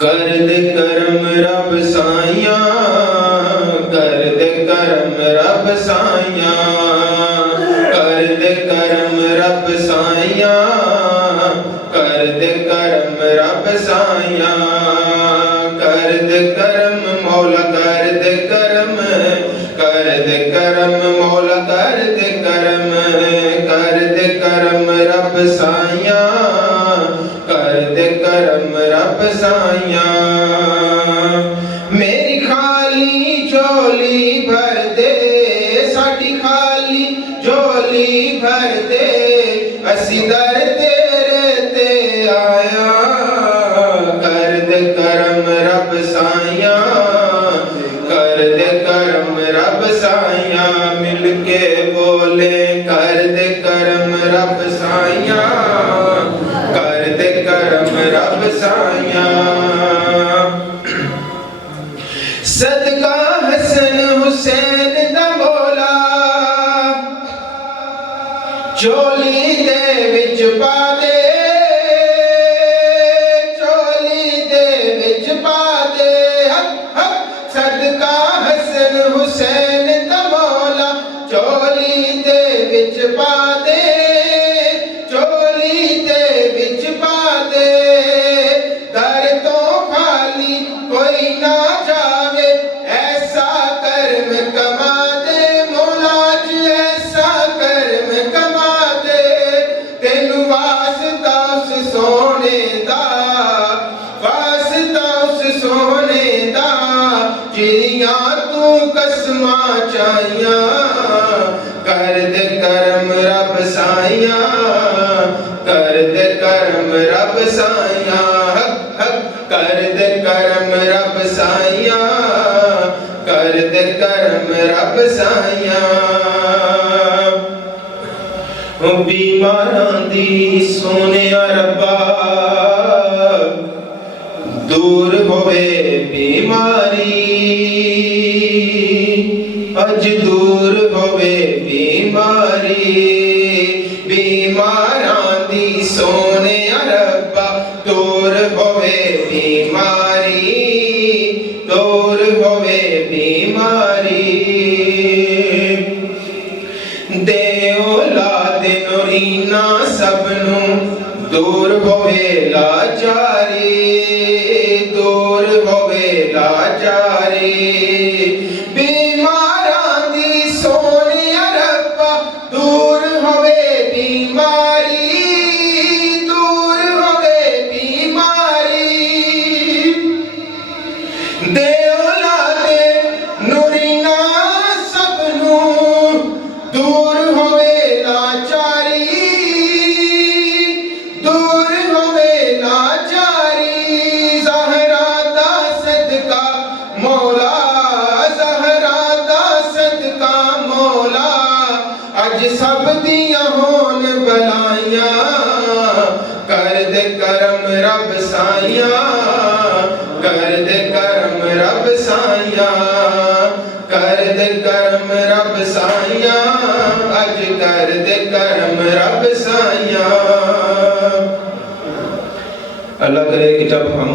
कर दे करम रब साइया, कर दे करम रब साइया, कर दे करम रब साइया, कर दे करम रब साइया, कर दे करम मौला, कर दे करम मौला, कर दे करम रब साइया, कर दे करम रब साइया। मेरी खाली झोली भर दे, साडी खाली झोली भर दे, असी दर तेरे ते आया, कर दे करम रब साइया, कर दे करम रब साइया। मिल के बोले कर दे करम रब साइया, कर दे करम रब साइया। सदका हसन हुसैन दा मौला, झोली दे विच पा दे, झोली दे विच पा दे, सदका हसन हुसैन दा मौला, झोली दे विच पा दे, झोली दे विच पा दे। दर तो खाली कोई ना जावे, ऐसा कर्म कमा दे मौला जी, ऐसा कर्म कमा दे। तेनू वास्ता उस सोने दा, वास्ता उस सोने दा, जियां तू कसमां चाहियां, कर दे करम रब साइया, कर दे करम रब साइया, कर दे करम रब साइया, कर दे करम रब साइया। बीमारां दी सोने रब्बा, दूर होवे बीमारी, अज दूर होवे बीमारी। बीमारां दी सोने रब्बा, दूर होवे बीमारी, दूर होवे बीमारी। दे औलाद नूरीना सबनू, दूर होवे लाचारी, दूर होवे लाचारी। बीमारां दी सोने रब्बा, दूर होवे बीमारी, दूर होवे बीमारी। दे औलाद नूरीना सबनू, दूर होवे लाचारी, दूर होवे लाचारी। ज़हरा दा सदका मौला, ज़हरा दा सदका मौला, अज सब दियां होन बलाइयां, कर दे करम रब साइया, कर दे करम रब साइया, कर दे करम रब साइया, अज कर दे करम रब साइया। अल्लाह करे कि जब हम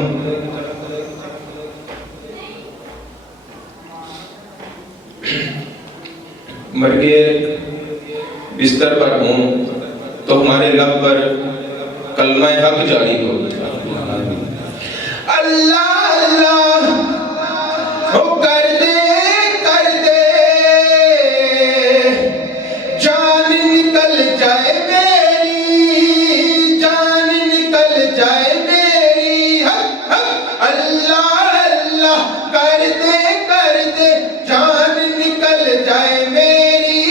मर गए बिस्तर पर हों, तो हमारे लब पर कलमा हक जारी हो। अल्लाह अल्लाह हो कर दे जान निकल जाए मेरी, जान निकल जाए मेरी। अल्लाह अल्लाह कर दे जान निकल जाए मेरी,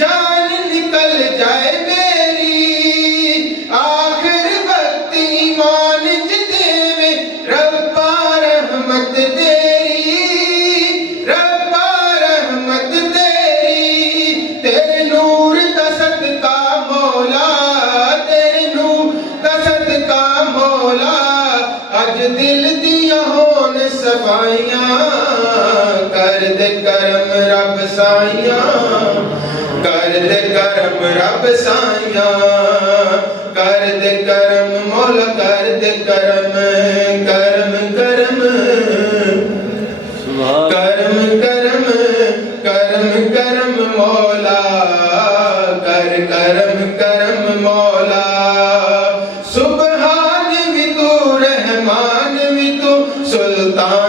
जान निकल जाए मेरी। आखिर वक्त ईमान च देवे रब्बा रहमत तेरी, रब्बा रहमत तेरी। तेरे नूर दा सदका मौला, तेरे नूर दा सदका मौला, अज दिल दियां होन सफाइयां, कर दे करम रब साइया, कर दे करम रब साइया, कर दे करम मौला, कर दे करम, कर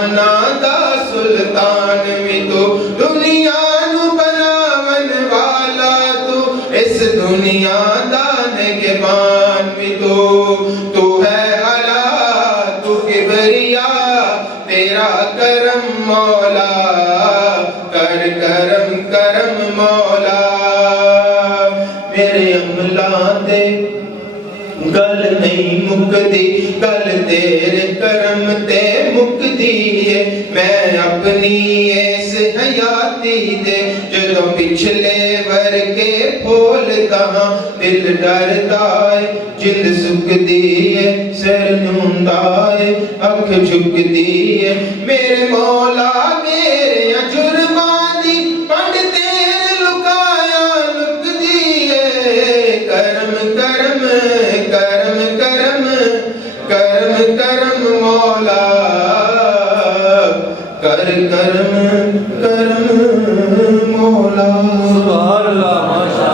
जहानां दा सुल्तान भी तू, दुनिया नू बनावन वाला तू, इस दुनिया दा निगहबान भी तू। तू है अला तू किबरिया, तेरा करम मौला, कर करम करम मौला। मेरे अमलां दे गल नहीं मुकदी, गल तेरे करम ते मुकदी है। मैं अपनी इस हयाती दे जदों पिछले वर्गे बोलदा हां, दिल डरदा है जिंद सुकदी है, सिर नूंदा है अख झुकदी है। मेरे मौला मेरे जुर्मां दी पंड तेरे लुकाया लुकदी है। करम करम करम करम करम करम मौला, कर करम करम मौला। सुभान अल्लाह, माशा